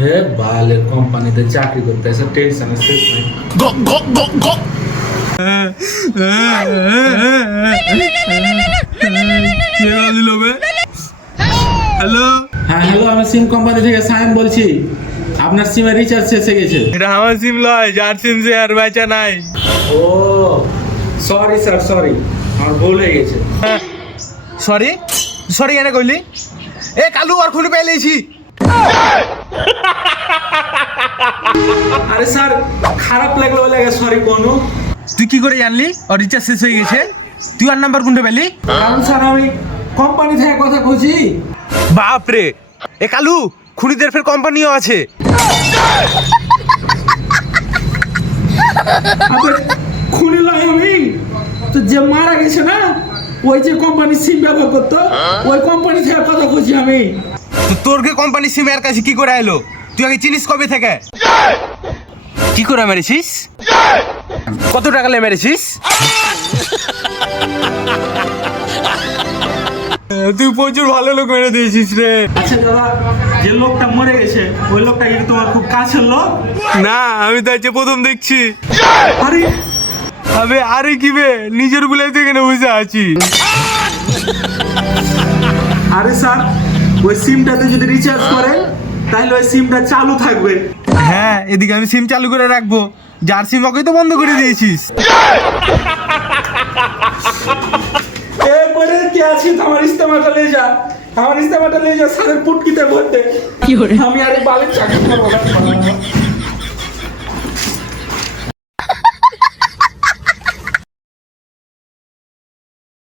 হে বালের কোম্পানিতে চাকরি করতে এসে টেনশন শেষ নাই। হ্যালো, হ্যাঁ হ্যালো, আমি সিম কোম্পানি থেকে সায়েম বলছি। আপনার সিমে রিচার্জ শেষ হয়ে গেছে। এটা আমার সিম লয়, যার সিম সে আর বেচা নাই। ও সরি স্যার, সরি, আমার ভুল হয়ে গেছে। সরি সরি কেন কইলি? এ কালু আর খুলে পেলেছি। আরে স্যার, খারাপ লাগলো বলে সরি কোনো। তুই কি করে জানলি ওর রিচার্জ শেষ হয়ে গেছে? তুই আর নাম্বার কোনটা পেলি? কারণ স্যার আমি কোম্পানি থেকে কথা বলছি। বাপ রে, এ কালু খুনিদের ফের কোম্পানিও আছে। আবে খুনি নয় আমি তো, যে মারা গেছে না ওই যে কোম্পানি সিম ব্যবহার করতো, ওই কোম্পানি থেকে কথা বলছি আমি। তো তোর কে কোম্পানি সিম এর কাছে কি করে এলো? তুই আগে চিনিস কবে থেকে? কি করে মেরেছিস? কত টাকা লে মেরেছিস? তুই প্রচুর ভালো লোক মেরে দিয়েছিস রে। আচ্ছা দাদা, যে লোকটা মরে গেছে ওই লোকটা কি তোমার খুব কাছের লোক? না, আমি তো আজকে প্রথম দেখছি। আরে আরে কি বে, নিজের গুলাই তো এখানে বুঝে আছি। আরে স্যার, ওই সিমটাতে যদি রিচার্জ করেন তাহলে ওই সিমটা চালু থাকবে। হ্যাঁ, এদিকে আমি সিম চালু করে রাখবো, যার সিম ওকেই তো বন্ধ করে দিয়েছিস। এরপরে কি আছে, আমার ইস্তেমাটা নিয়ে যা, আমার ইস্তেমাটা নিয়ে যা স্যারের পুটকিতে ভরতে। আমি আরে বালের চাকরি করবো না।